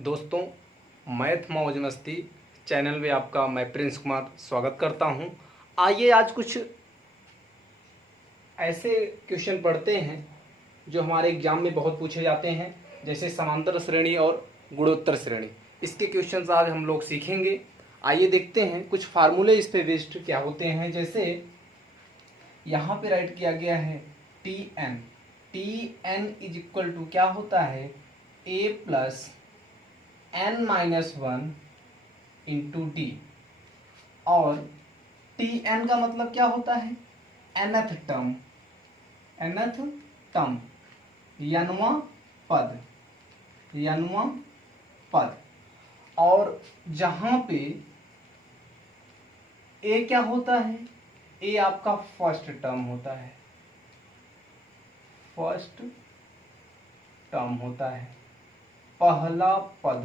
दोस्तों, मैथ मौज मस्ती चैनल में आपका मैं प्रिंस कुमार स्वागत करता हूं। आइए आज कुछ ऐसे क्वेश्चन पढ़ते हैं जो हमारे एग्जाम में बहुत पूछे जाते हैं, जैसे समांतर श्रेणी और गुणोत्तर श्रेणी। इसके क्वेश्चन आज हम लोग सीखेंगे। आइए देखते हैं कुछ फार्मूले इस पे बेस्ड क्या होते हैं। जैसे यहाँ पे राइट किया गया है t n is equal to क्या होता है a plus n minus one into d, और टी एन का मतलब क्या होता है nth टर्म यनवा पद। और जहां पे ए क्या होता है, ए आपका फर्स्ट टर्म होता है, पहला पद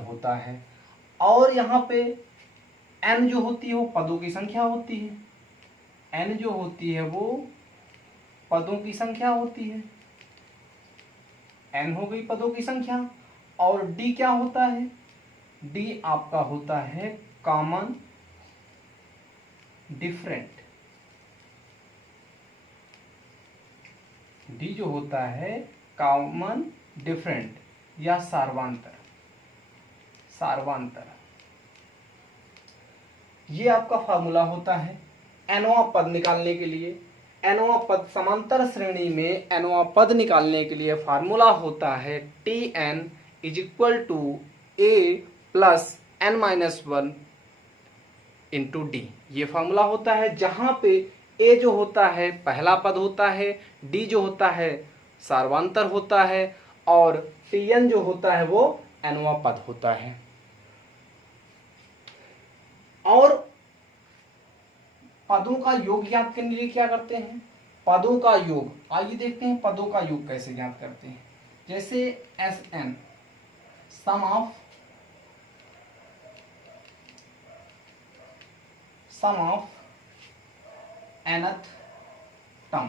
होता है। और यहाँ पे n जो होती है वो पदों की संख्या होती है, n जो होती है वो पदों की संख्या होती है, n हो गई पदों की संख्या। और d क्या होता है, d आपका होता है कॉमन डिफरेंट। डी जो होता है कॉमन डिफरेंट या सार्वंतर। ये आपका फार्मूला होता है एनवा पद निकालने के लिए। एनवा पद समांतर श्रेणी में एनवा पद निकालने के लिए फार्मूला होता है t n is equal to a plus n minus one into d. ये फार्मूला होता है जहां पे ए जो होता है पहला पद होता है, डी जो होता है सार्वंतर होता है, और टी एन जो होता है वो एनवा पद होता है। और पदों का योग ज्ञात करने के लिए क्या करते हैं, पदों का योग। आइए देखते हैं पदों का योग कैसे ज्ञात करते हैं। जैसे s n sum of nth term,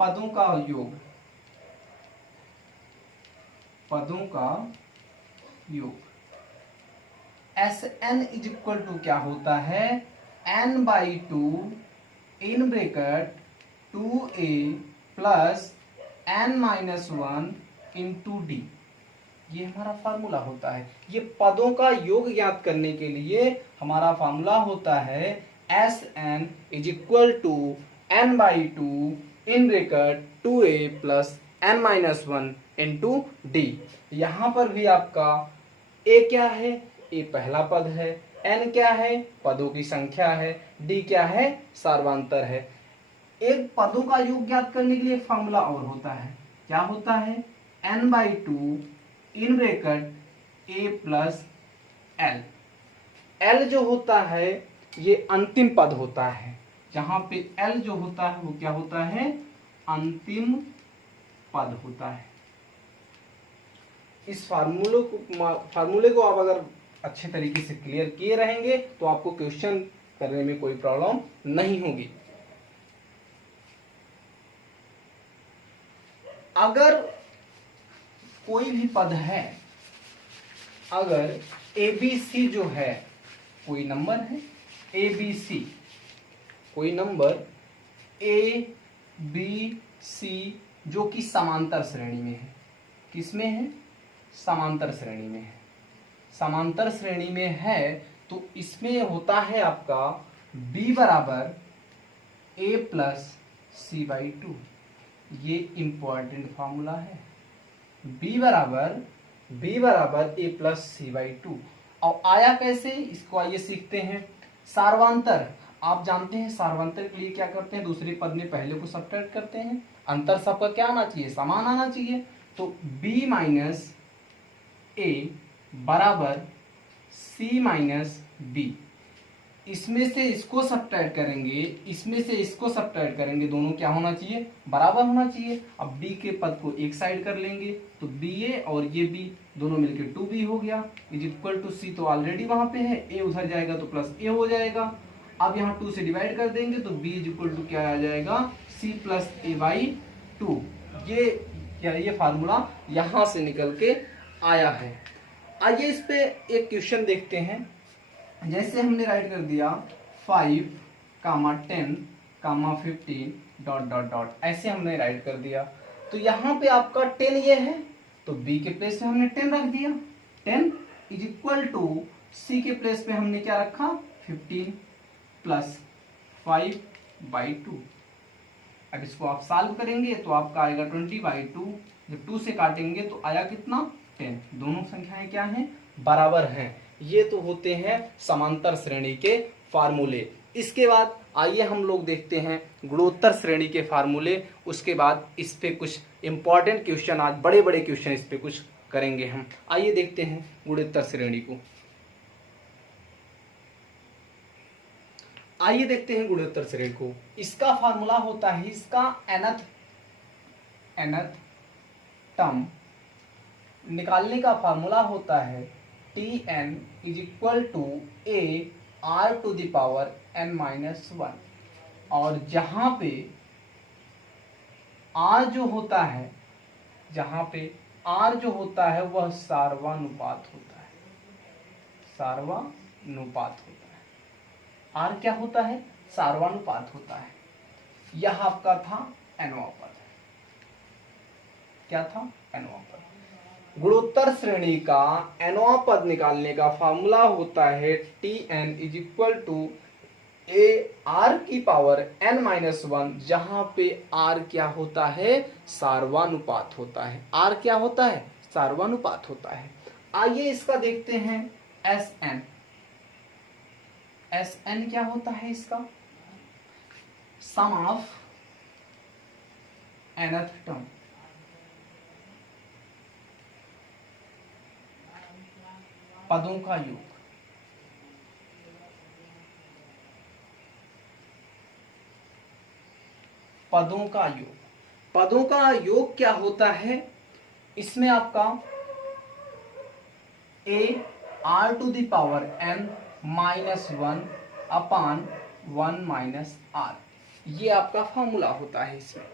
पदों का योग, s n is equal to क्या होता है n by two in bracket 2a plus n minus one into d. ये हमारा फार्मूला होता है। ये पदों का योग ज्ञात करने के लिए हमारा फार्मूला होता है s n is equal to n by two in bracket 2a plus n minus one into d. यहाँ पर भी आपका a क्या है, a पहला पद है, n क्या है पदों की संख्या है, d क्या है सार्वंतर है। एक पदों का योग ज्ञात करने के लिए फार्मूला और होता है, क्या होता है n by two in bracket a plus l। l जो होता है ये अंतिम पद होता है, जहां पे l जो होता है वो क्या होता है अंतिम पद होता है। इस फार्मूले को आप अगर अच्छे तरीके से क्लियर किए रहेंगे तो आपको क्वेश्चन करने में कोई प्रॉब्लम नहीं होगी। अगर कोई भी पद है, अगर ए बी सी जो है कोई नंबर है, ए बी सी कोई नंबर ए बी सी जो कि समांतर श्रेणी में है, किसमें है समांतर श्रेणी में है, समांतर श्रेणी में है, तो इसमें होता है आपका b बराबर a plus c by two. ये इंपॉर्टेंट फॉर्मूला है, b बराबर a plus c by two. और आया कैसे, इसको आइए सीखते हैं। सार्वंतर आप जानते हैं, सार्वंतर के लिए क्या करते हैं, दूसरे पद में पहले को सब्ट्रैक्ट करते हैं, अंतर सबका क्या आना चाहिए समान आना चाहिए। तो b माइनस a बराबर c माइनस b। इसमें से इसको सब्ट्रैक्ट करेंगे, इसमें से इसको सब्ट्रैक्ट करेंगे, दोनों क्या होना चाहिए बराबर होना चाहिए। अब b के पद को एक साइड कर लेंगे तो ba और ये b दोनों मिलके 2b हो गया, इज इक्वल टू c तो ऑलरेडी वहां पे है, a उधर जाएगा तो प्लस a हो जाएगा। अब यहाँ 2 से डिवाइड कर देंगे तो b इज इक्वल टू क्या आ जाएगा c प्लस a बाई 2। ये फार्मूला यहां से निकल के आया है। आइए इस पे एक क्वेश्चन देखते हैं। जैसे हमने राइट कर दिया 5, 10, 15 डॉट डॉट डॉट, ऐसे हमने राइट कर दिया। तो यहाँ पे आपका 10 ये है, तो b के प्लेस में हमने 10 रख दिया। 10 इज इक्वल टू c के प्लेस में हमने क्या रखा 15 प्लस 5/2। अब इसको आप सॉल्व करेंगे तो आपका आएगा 20/2। जब 2 से काटेंगे तो आया कितना 10। दोनों संख्याएं क्या हैं बराबर हैं। ये तो होते हैं समांतर श्रेणी के फार्मूले। इसके बाद आइए हम लोग देखते हैं गुणोत्तर श्रेणी के फार्मूले। उसके बाद इस पे कुछ इंपॉर्टेंट क्वेश्चन, आज बड़े बड़े क्वेश्चन इस पे कुछ करेंगे हम। आइए देखते हैं गुणोत्तर श्रेणी को। आइए देखते हैं गुणोत्तर श्रेणी को। इसका फार्मूला होता है, इसका nth टर्म निकालने का फार्मूला होता है Tn is equal to a r to the power n-1। और जहां पे r जो होता है, जहां पे r जो होता है वह सार्वनुपात होता है। सार्वनुपात होता है। r क्या होता है सार्वनुपात होता है। यह आपका था nवां पद। क्या था nवां पद। गुणोत्तर श्रेणी का nवां पद निकालने का फार्मूला होता है Tn is equal to a r की पावर n-1, जहां पे r क्या होता है सार्वनुपात होता है। r क्या होता है सार्वनुपात होता है। आइए इसका देखते हैं Sn। Sn क्या होता है इसका सम ऑफ nth टर्म। पदों का योग। पदों का योग। पदों का योग क्या होता है, इसमें आपका a r to the power n-1 upon 1 minus r, ये आपका फॉर्मूला होता है इसमें।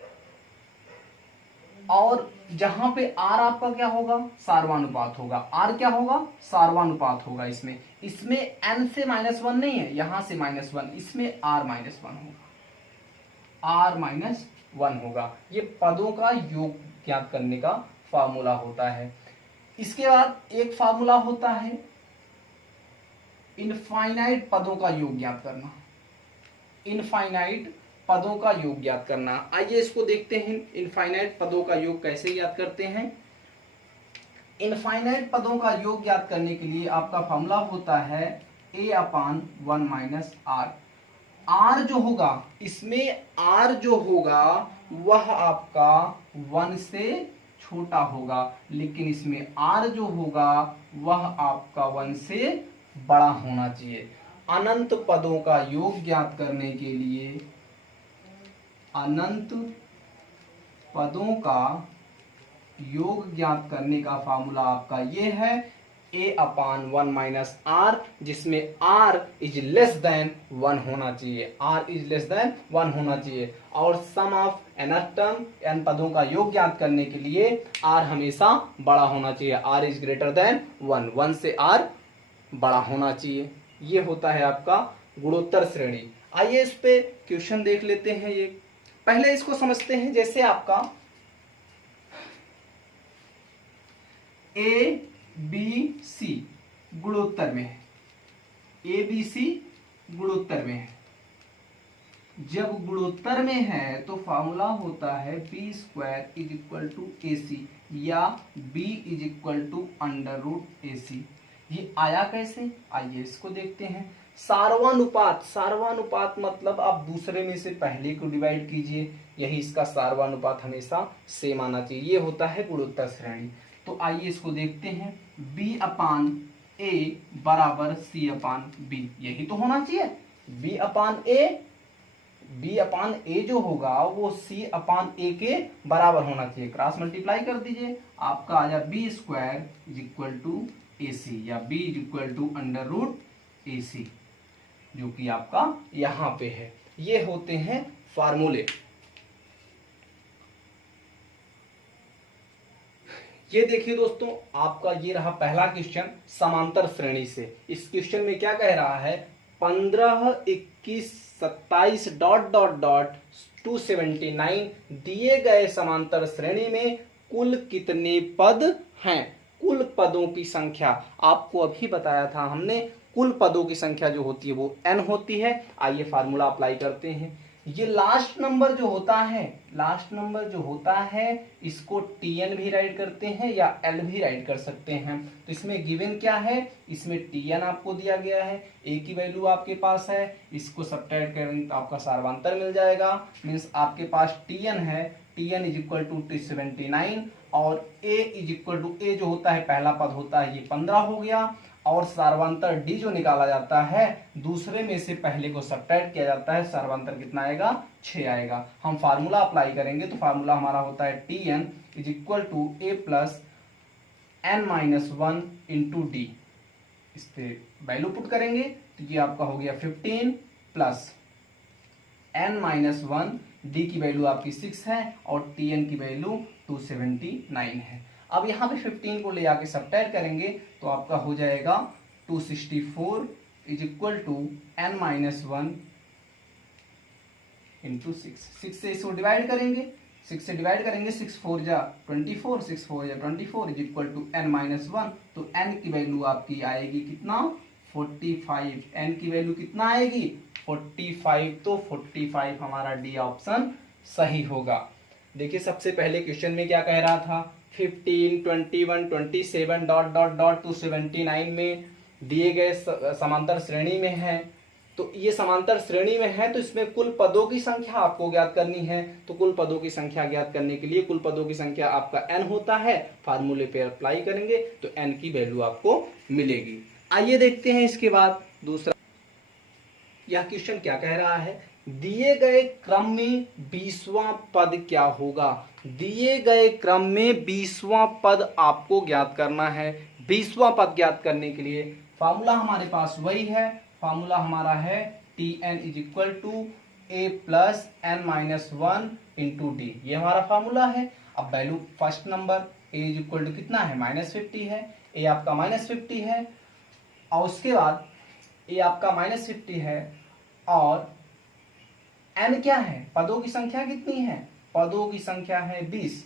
और जहां पे r आपका क्या होगा सार्वनुपात होगा। r क्या होगा सार्वनुपात होगा। इसमें n से -1 नहीं है, यहां से -1, इसमें r -1 होगा। r -1 होगा। ये पदों का योग ज्ञात करने का फार्मूला होता है। इसके बाद एक फार्मूला होता है इनफाइनाइट पदों का योग ज्ञात करना। इनफाइनाइट पदों का योग ज्ञात करना। आइए इसको देखते हैं इनफाइनाइट पदों का योग कैसे ज्ञात करते हैं। इनफाइनाइट पदों का योग ज्ञात करने के लिए आपका फॉर्मूला होता है a/1 माइनस r। r जो होगा, इसमें r जो होगा वह आपका 1 से छोटा होगा, लेकिन इसमें r जो होगा वह आपका 1 से बड़ा होना चाहिए। अनंत पदों का योग ज्ञात करने के लिए, अनंत पदों का योग ज्ञात करने का फार्मूला आपका ये है a/1 माइनस r, जिसमें r इज लेस देन 1 होना चाहिए। r इज लेस देन 1 होना चाहिए। और सम ऑफ nth टर्म, n पदों का योग ज्ञात करने के लिए r हमेशा बड़ा होना चाहिए। r इज ग्रेटर देन 1, 1 से r बड़ा होना चाहिए। ये होता है आपका गुणोत्तर श्रेणी। आइए इस पे क्वेश्चन देख लेते हैं। ये पहले इसको समझते हैं। जैसे आपका ए बी सी गुणोत्तर में है, ए बी सी गुणोत्तर में है। जब गुणोत्तर में है तो फॉर्मूला होता है b² is equal to AC, या b is equal to √AC। ये आया कैसे, आइए इसको देखते हैं। सार्वनुपात, सार्वनुपात मतलब आप दूसरे में से पहले को डिवाइड कीजिए, यही इसका सार्वनुपात हमेशा सेम आना चाहिए। ये होता है गुणोत्तर श्रेणी। तो आइए इसको देखते हैं। b/a बराबर c/b, यही तो होना चाहिए। b/a जो होगा वो c/a के बराबर होना चाहिए। क्रॉस मल्टीप्लाई कर दीजिए, आपका आ जाए b² is equal to AC, या b is equal to √AC, जो कि आपका यहां पे है। ये होते हैं फार्मूले। ये देखिए दोस्तों, आपका ये रहा पहला क्वेश्चन समांतर श्रेणी से। इस क्वेश्चन में क्या कह रहा है, 15, 21, 27 डॉट डॉट डॉट 279 दिए गए समांतर श्रेणी में कुल कितने पद हैं। कुल पदों की संख्या आपको अभी बताया था हमने, कुल पदों की संख्या जो होती है वो n होती है। आइए फार्मूला अप्लाई करते हैं। ये लास्ट नंबर जो होता है, लास्ट नंबर जो होता है इसको tn भी राइट करते हैं या l भी राइट कर सकते हैं। तो इसमें गिवन क्या है, इसमें tn आपको दिया गया है, a की वैल्यू आपके पास है, इसको सब्ट्रैक्ट करेंगे तो आपका सार्वंतर मिल जाएगा। मीन्स आपके पास tn है, tn इज इक्वल टू 279 और a is equal to a जो होता है पहला पद होता है ये 15 हो गया, और सार्वंतर d जो निकाला जाता है दूसरे में से पहले को सब्ट्रैक्ट किया जाता है, सार्वंतर कितना आएगा, 6 आएगा। हम फार्मूला अप्लाई करेंगे तो फार्मूला हमारा होता है tn is equal to a plus n minus 1 into d. इस पे वैल्यू पुट करेंगे तो ये आपका हो गया 15 प्लस n माइनस 1, d की वैल्यू आपकी 6 है और tn की वैल्यू 279 है। अब यहाँ पे 15 को ले आके सब्ट्रैक्ट करेंगे तो आपका हो जाएगा 264 is equal to n minus 1 into 6 से इसको डिवाइड करेंगे, 6 से डिवाइड करेंगे, 6 4 जा 24, 6 4 जा 24 is equal to n minus 1। तो n की वैल्यू आपकी आएगी कितना, 45। n की वैल्यू कितना आएगी, 45। तो 45 हमारा डी ऑप्शन सही होगा। देखिए सबसे पहले क्वेश्चन में क्या कह रहा था, 15, 21, 27 डॉट डॉट डॉट 279 में दिए गए समांतर श्रेणी में है। तो ये समांतर श्रेणी में है तो इसमें कुल पदों की संख्या आपको ज्ञात करनी है। तो कुल पदों की संख्या ज्ञात करने के लिए कुल पदों की संख्या आपका n होता है, फार्मूले पे अप्लाई करेंगे तो n की वैल्यू आपको मिलेगी। आइए देखते हैं इसके बाद दूसरा, यह क्वेश्चन क्या कह रहा है, दिए गए क्रम में 20वां पद क्या होगा। दिए गए क्रम में 20वां पद आपको ज्ञात करना है। 20वां पद ज्ञात करने के लिए फार्मूला हमारे पास वही है, फार्मूला हमारा है tn is equal to a plus n minus 1 into d, ये हमारा फार्मूला है। अब value first number a is equal to कितना है, -50 है, a आपका -50 है, और उसके बाद a आपका -50 है और n क्या है, पदों की संख्या कितनी है, पदों की संख्या है 20,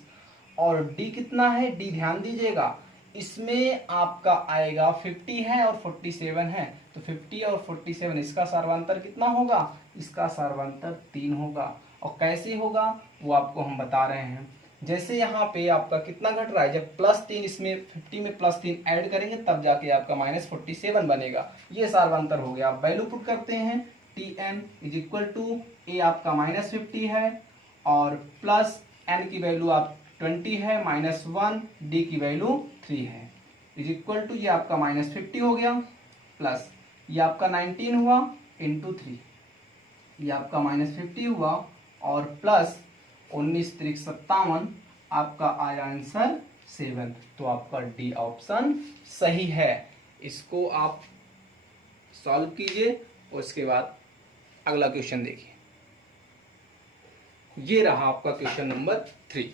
और d कितना है, d ध्यान दीजिएगा इसमें आपका आएगा 50 है और 47 है, तो 50 और 47 इसका सार्वंतर कितना होगा, इसका सार्वंतर 3 होगा। और कैसे होगा वो आपको हम बता रहे हैं। जैसे यहाँ पे आपका कितना घट रहा है, जब +3 इसमें 50 में +3 ऐड करेंगे तब जाके आपका -47 बनेगा, ये सार्वंतर हो गया। आप वैल्यू पुट करते हैं, tn is equal to a आपका -50 है और प्लस n की वैल्यू आप 20 है, -1, d की वैल्यू 3 है, इज इक्वल टू ये आपका -50 हो गया, प्लस ये आपका 19 हुआ इंटू 3, ये आपका -50 हुआ और प्लस 19 3 57, आपका आया आंसर 7। तो आपका डी ऑप्शन सही है। इसको आप सॉल्व कीजिए और उसके बाद अगला क्वेश्चन देखिए। ये रहा आपका क्वेश्चन नंबर 3।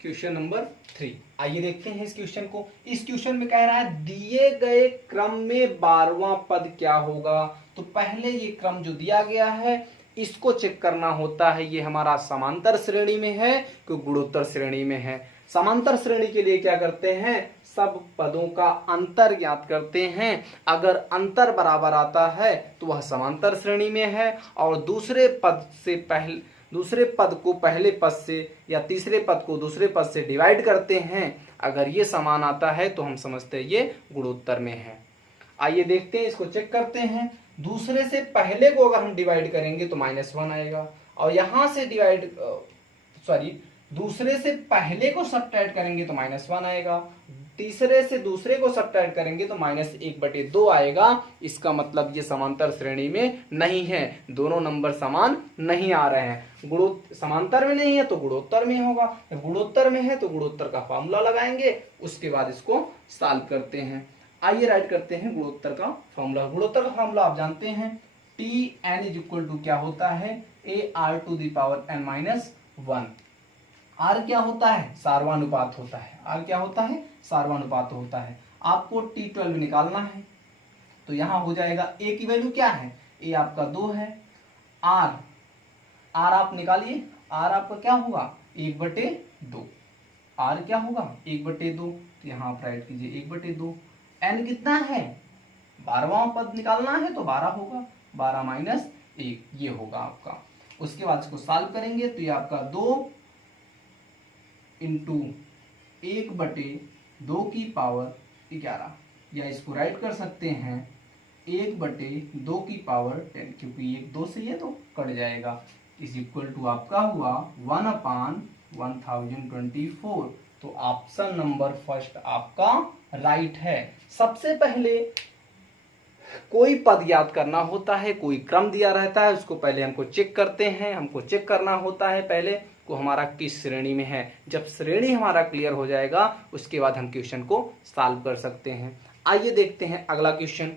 क्वेश्चन नंबर 3, आइए देखते हैं इस क्वेश्चन को। इस क्वेश्चन में कह रहा है दिए गए क्रम में 12वां पद क्या होगा। तो पहले ये क्रम जो दिया गया है इसको चेक करना होता है, ये हमारा समांतर श्रेणी में है कि गुणोत्तर श्रेणी में है। समांतर श्रेणी के लिए क्या करते हैं, सब पदों का अंतर ज्ञात करते हैं। अगर अंतर बराबर आता है तो वह समांतर श्रेणी में है, और दूसरे पद को पहले पद से या तीसरे पद को दूसरे पद से डिवाइड करते हैं। अगर ये समान आता है तो हम समझते हैं ये गुणोत्तर में है। आइए देखते हैं, इसको चेक करते हैं। दूसरे से पहले को अगर हम डिवाइड करेंगे तो -1 आएगा, और यहां से दूसरे से पहले को सब्ट्रैक्ट करेंगे तो -1 आएगा, तीसरे से दूसरे को सब्ट्रैक्ट करेंगे तो -1/2 आएगा। इसका मतलब ये समांतर श्रेणी में नहीं है, दोनों नंबर समान नहीं आ रहे हैं। समांतर में नहीं है तो गुणोत्तर में होगा, गुणोत्तर में है तो गुणोत्तर का फॉर्मूला लगाएंगे, उसके बाद इसको सॉल्व करते हैं। आइए राइट करते हैं गुणोत्तर का फॉर्मूला। गुणोत्तर का फॉर्मूला आप जानते हैं, tn इज इक्वल टू क्या होता है, ar to the power n-1। R क्या होता है, सार्वानुपात होता है। आर क्या होता है, सार्वानुपात होता है। आपको T12 निकालना है तो यहां हो जाएगा ए की वैल्यू क्या है, ए आपका 2 है। आर आप निकालिए, आर आपका क्या होगा 1/2। आर क्या होगा 1/2, तो यहां आप राइट कीजिए 1/2। एन कितना है, 12वां पद निकालना है तो 12 होगा, 12 माइनस 1 ये होगा आपका। उसके बाद इसको सॉल्व करेंगे तो ये आपका 2 इंटू 1/2 की पावर 11, या इसको राइट कर सकते हैं 1/2 की पावर 10, क्योंकि 1 2 से ये तो कट जाएगा, इज इक्वल टू आपका हुआ 1/1024। तो ऑप्शन नंबर फर्स्ट आपका राइट है। सबसे पहले कोई पद याद करना होता है, कोई क्रम दिया रहता है, उसको पहले हमको चेक करते हैं, हमको चेक करना होता है पहले को हमारा किस श्रेणी में है। जब श्रेणी हमारा क्लियर हो जाएगा उसके बाद हम क्वेश्चन को सॉल्व कर सकते हैं। आइए देखते हैं अगला क्वेश्चन।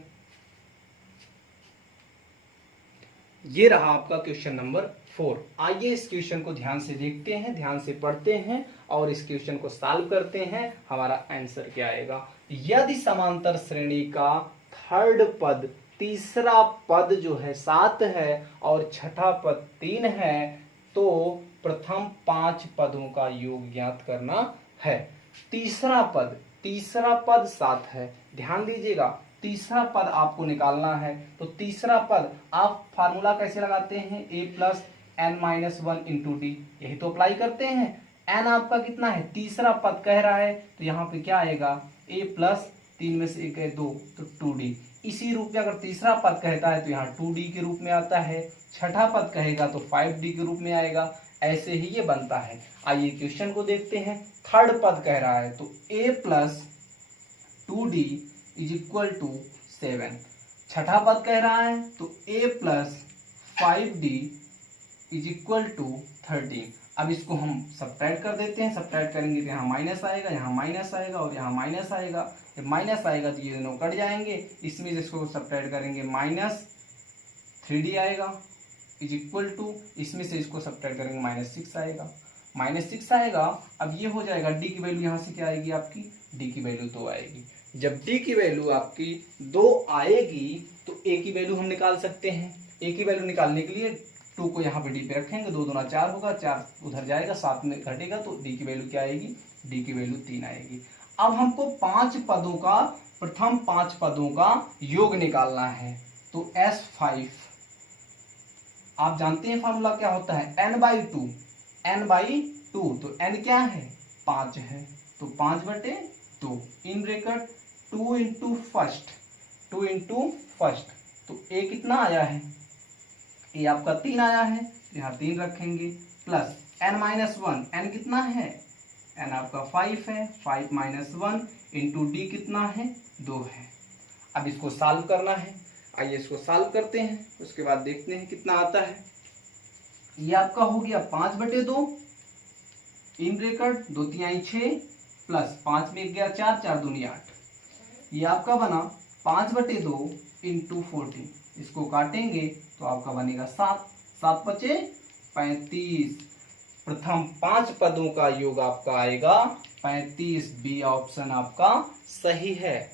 ये रहा आपका क्वेश्चन नंबर 4। आइए इस क्वेश्चन को ध्यान से देखते हैं, ध्यान से पढ़ते हैं और इस क्वेश्चन को सॉल्व करते हैं, हमारा आंसर क्या आएगा। यदि समांतर श्रेणी का थर्ड पद, तीसरा पद जो है 7 है और छठा पद 3 है तो प्रथम 5 पदों का योग ज्ञात करना है। तीसरा पद 7 है, ध्यान दीजिएगा, तीसरा पद आपको निकालना है। तो तीसरा पद आप फार्मूला कैसे लगाते हैं, a plus n minus 1 into d, यही तो अप्लाई करते हैं। n आपका कितना है, तीसरा पद कह रहा है तो यहाँ पे क्या आएगा, a प्लस 3 में से 1 है 2 तो 2d। इसी रूप में अगर तीसरा पद कहता है तो यहाँ 2d के रूप में आता है, छठा पद कहेगा तो 5d के रूप में आएगा, ऐसे ही ये बनता है। आइए क्वेश्चन को देखते हैं। थर्ड पद कह रहा है तो a plus 2d is equal to 7। छठा पद कह रहा है तो a plus 5d is equal to 13। अब इसको हम सब्ट्रैक्ट कर देते हैं, सब्ट्रैक्ट करेंगे तो यहाँ माइनस आएगा, यहाँ माइनस आएगा और यहाँ माइनस आएगा। जब माइनस आएगा तो ये दोनों कट जाएंगे, इसमें इसको सब्ट्रैक्ट करेंगे माइनस 3d आएगा इज इक्वल टू, इसमें से इसको सब्ट्रैक्ट करेंगे -6 आएगा, -6 आएगा। अब ये हो जाएगा d की वैल्यू यहाँ से क्या आएगी आपकी, d की वैल्यू 2 आएगी। जब d की वैल्यू आपकी 2 आएगी तो a की वैल्यू हम निकाल सकते हैं। a की वैल्यू निकालने के लिए 2 को यहाँ पे d पे रखेंगे, 2 दूना 4 होगा, 4 उधर जाएगा, 7 में घटेगा तो d की वैल्यू क्या आएगी, d की वैल्यू 3 आएगी। अब हमको 5 पदों का, प्रथम 5 पदों का योग निकालना है। तो S5 आप जानते हैं फॉर्मूला क्या होता है, n/2, तो n क्या है 5 है तो 5/2 इन ब्रैकेट 2 इंटू फर्स्ट, तो a कितना आया है, a आपका 3 आया है, यहाँ 3 रखेंगे, प्लस n-1, n कितना है, n आपका 5 है, 5 - 1 इंटू d कितना है 2 है। अब इसको सॉल्व करना है, आइए इसको सॉल्व करते हैं, उसके बाद देखते हैं कितना आता है। ये आपका हो गया 5/2 इन ब्रैकेट 2 3 6 प्लस 5 में 1 गया 4, 4 दूनी 8। ये आपका बना 5/2 इंटू 14, इसको काटेंगे तो आपका बनेगा 7, 7 बचे 35। प्रथम 5 पदों का योग आपका आएगा 35, बी ऑप्शन आपका सही है।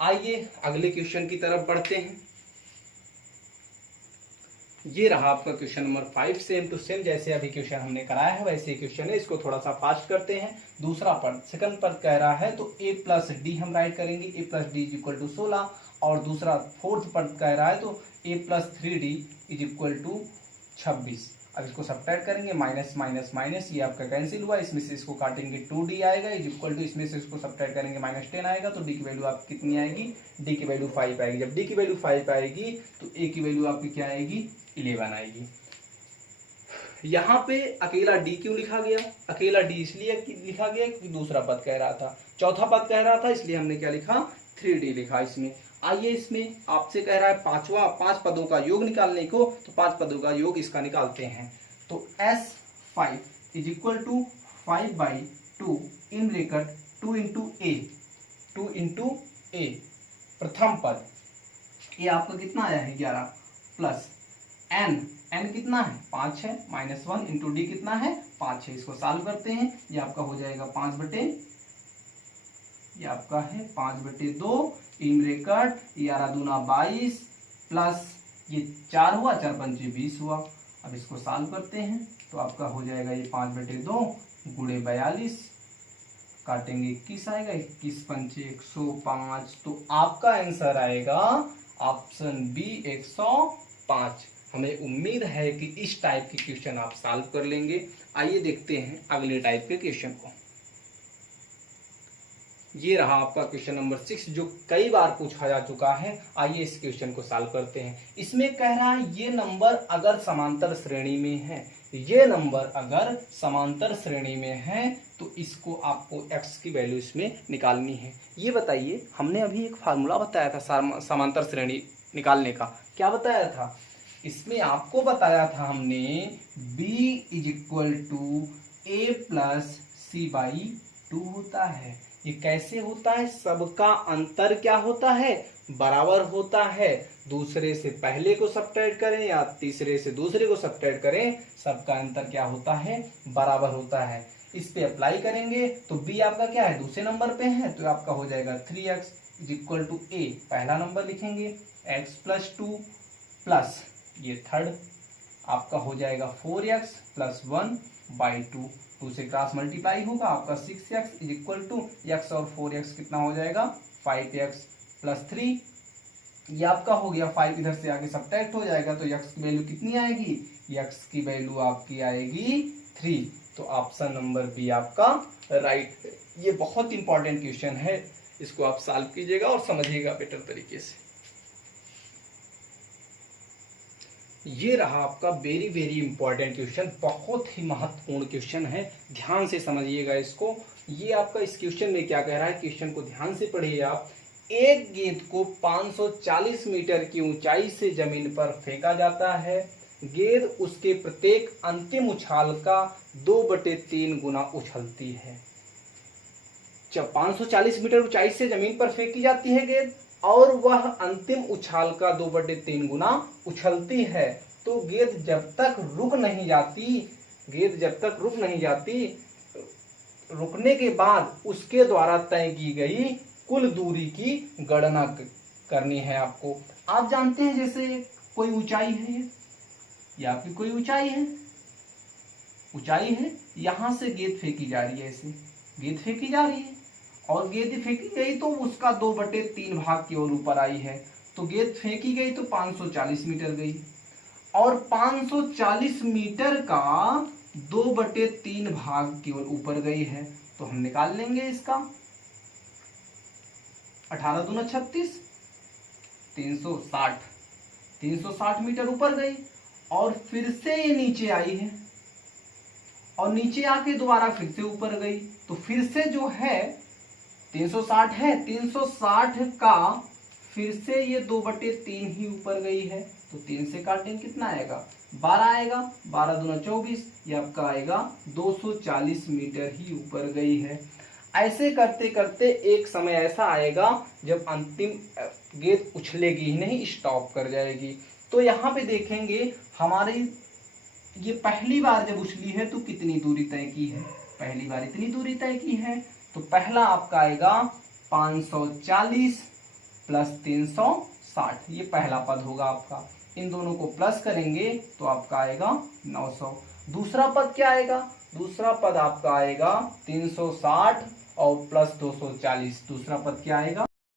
आइए अगले क्वेश्चन की तरफ बढ़ते हैं। ये रहा आपका question number 5, same to same जैसे अभी क्वेश्चन हमने कराया है वैसे ही क्वेश्चन है, इसको थोड़ा सा फास्ट करते हैं। दूसरा पद, सेकंड पद कह रहा है तो a प्लस डी हम राइट करेंगे, a plus d is equal to 16, और दूसरा फोर्थ पद कह रहा है तो a plus 3d is equal to 26। अब इसको सब्ट्रैक्ट करेंगे, माइनस माइनस माइनस, ये आपका कैंसिल हुआ, इसमें से इसको काटेंगे 2d आएगा इज इक्वल टू, इसमें से इसको सब्ट्रैक्ट करेंगे -10 आएगा, तो d की वैल्यू आपकी कितनी आएगी, d की वैल्यू 5 आएगी। जब d की वैल्यू 5 आएगी तो a की वैल्यू आपकी क्या आएगी, 11 आएगी। यहाँ पे अकेला d क्यों लिखा गया, अकेला d इसलिए लिखा गया क्योंकि दूसरा पद कह रहा था, चौथा पद कह रहा था, इसलिए हमने क्या लिखा 3d लिखा इसमें। आइए इसमें आपसे कह रहा है 5 पदों का योग निकालने को, तो 5 पदों का योग इसका निकालते हैं। तो S5 is equal to 5/2 in bracket 2 into a, प्रथम पद ये आपका कितना आया है 11, प्लस n n कितना है 5 है, -1 इंटू डी कितना है 5 है। इसको सॉल्व करते हैं, ये आपका हो जाएगा 5/2 इन ब्रैकेट 11 दूना 22 प्लस ये 4 हुआ, 4 पंचे 20 हुआ। अब इसको सॉल्व करते हैं तो आपका हो जाएगा ये 5/2 गुणे 42, काटेंगे 21 आएगा, 21 पंचे 105। तो आपका आंसर आएगा ऑप्शन बी 105। हमें उम्मीद है कि इस टाइप के क्वेश्चन आप सॉल्व कर लेंगे। आइए देखते हैं अगले टाइप के क्वेश्चन को। ये रहा आपका क्वेश्चन नंबर 6 जो कई बार पूछा जा चुका है। आइए इस क्वेश्चन को सॉल्व करते हैं। इसमें कह रहा है ये नंबर अगर समांतर श्रेणी में है, ये नंबर अगर समांतर श्रेणी में है तो इसको आपको x की वैल्यू इसमें निकालनी है। ये बताइए, हमने अभी एक फार्मूला बताया था समांतर श्रेणी निकालने का। क्या बताया था? इसमें आपको बताया था हमने b = a + c/2 होता है। ये कैसे होता है? सबका अंतर क्या होता है? बराबर होता है। दूसरे से पहले को सब्ट्रैक्ट करें या तीसरे से दूसरे को सब्ट्रैक्ट करें, सबका अंतर क्या होता है? बराबर होता है। इस पे अप्लाई करेंगे तो b आपका क्या है? दूसरे नंबर पे है, तो आपका हो जाएगा 3x = a। पहला नंबर लिखेंगे x + 2 प्लस ये थर्ड आपका हो जाएगा 4x + 1/2। 2 से क्रॉस मल्टीप्लाई होगा, आपका 6x = x और 4x कितना हो जाएगा? 5x + 3। ये आपका हो गया 5, इधर से आगे सब्ट्रैक्ट हो जाएगा तो x की वैल्यू कितनी आएगी? x की वैल्यू आपकी आएगी 3। तो ऑप्शन नंबर बी आपका राइट है। ये बहुत इंपॉर्टेंट क्वेश्चन है, इसको आप सॉल्व कीजिएगा और समझिएगा बेटर तरीके से। ये रहा आपका वेरी वेरी इंपॉर्टेंट क्वेश्चन, बहुत ही महत्वपूर्ण क्वेश्चन है, ध्यान से समझिएगा इसको। ये आपका इस क्वेश्चन में क्या कह रहा है, क्वेश्चन को ध्यान से पढ़िए आप। एक गेंद को 540 मीटर की ऊंचाई से जमीन पर फेंका जाता है। गेंद उसके प्रत्येक अंतिम उछाल का 2/3 गुना उछलती है। जब 540 मीटर ऊंचाई से जमीन पर फेंकी जाती है गेंद और वह अंतिम उछाल का 2/3 गुना उछलती है, तो गेंद जब तक रुक नहीं जाती, रुकने के बाद उसके द्वारा तय की गई कुल दूरी की गणना करनी है आपको। आप जानते हैं जैसे कोई ऊंचाई है, ये आपकी कोई ऊंचाई है, यहां से गेंद फेंकी जा रही है, ऐसे गेंद फेंकी जा रही है और गेंद फेंकी गई तो उसका 2/3 भाग की ओर ऊपर आई है। तो गेंद फेंकी गई तो 540 मीटर गई और 540 मीटर का 2/3 भाग की ओर ऊपर गई है। तो हम निकाल लेंगे इसका 18 दूना 36, 360 मीटर ऊपर गई और फिर से ये नीचे आई है और नीचे आके दोबारा फिर से ऊपर गई। तो फिर से जो है 360 है, 360 का फिर से ये 2/3 ही ऊपर गई है। तो 3 से काटेंगे कितना आएगा? 12 आएगा, 12 दूना 24, ये आपका आएगा 240 मीटर ही ऊपर गई है। ऐसे करते करते एक समय ऐसा आएगा जब अंतिम गेंद उछलेगी ही नहीं, स्टॉप कर जाएगी। तो यहाँ पे देखेंगे हमारी ये पहली बार जब उछली है तो कितनी दूरी तय की है? पहली बार इतनी दूरी तय की है। तो पहला आपका आएगा 540 + 360, ये पहला पद होगा आपका। इन दोनों को प्लस करेंगे तो आपका आएगा 900। दूसरा पद क्या आएगा? दूसरा पद आपका आएगा 360 और + 240। दूसरा पद क्या आएगा?